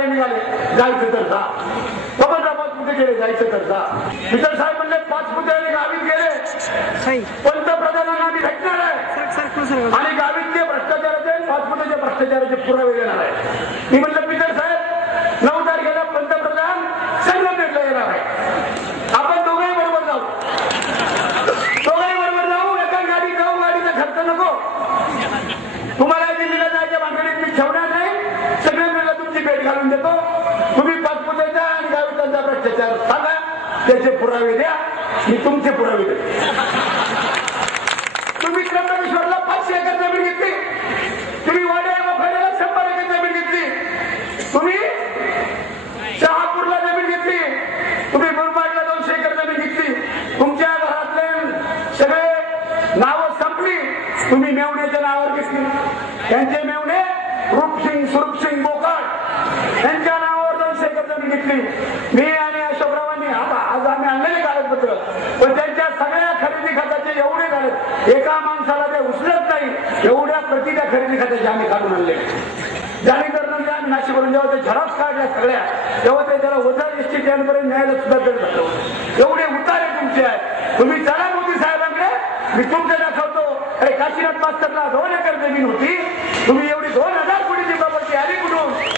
सारे निघाले, जायचं तर जा. बाबा 5 पुते गेले, जायचं तर जा. पितर साहेब म्हणले 5 पुते गावीत गेले, पंतप्रधानांना आम्ही भेटणार आहे आणि गावीत ते भ्रष्टाचाराचे 5 पुतेच्या भ्रष्टाचाराचे पुरावे देणार आहे. मी म्हणलं पितर साहेब 9 तारखेला पंतप्रधान संगमनेरला येणार आहे, आपण दोघेही बरोबर जाऊ. दोघेही बरोबर जाऊ, एका गाडी जाऊ, गाडीचा खर्च नको. तुम्हाला दिल्लीला जायच्या भानगडीत मी ठेवणार नाही, संगमनेरला तुमची भेट घालून देतो. तुम्ही 5 पुतेचा आणि गावितांचा भ्रष्टाचार सांगा, त्याचे पुरावे द्या, मी तुमचे पुरावे देतो. तुम्ही त्र्यंबकेश्वरला 500 एकर जमीन घेतली, तुम्ही वाड्या मोखाड्याला 100 एकर जमीन घेतली, तुम्ही शहापूरला जमीन घेतली, तुम्ही मुरबाडला 200 एकर जमीन घेतली. तुमच्या घरातले सगळे नावं संपली, तुम्ही मेवण्याच्या नावावर घेतली. त्यांचे मेवणे रूपसिंग सुरूपसिंग बोकाट यांच्या नावावर 200 एकर जमीन घेतली. मी आणि अशोकरावांनी आज आम्ही आणलेले कागदपत्र, पण त्यांच्या सगळ्या खरेदी खताचे एवढे झाले, एका माणसाला ते उचलत नाही एवढ्या प्रति त्या खरेदी खताचे आम्ही काढून आणले. जाणीदारांनी आम्ही नाशिकवरून जेव्हा ते झराक्स काढल्या सगळ्या, तेव्हा ते त्याला ओझर एसटी स्टँडपर्यंत न्यायला सुद्धा करत होतो. एवढे उतारे तुमचे आहे. तुम्ही चला मोदी साहेबांकडे, मी तुमचे दाखवतो. अरे काशीनाथ मास्तरला 2 एकर जमीन होती, तुम्ही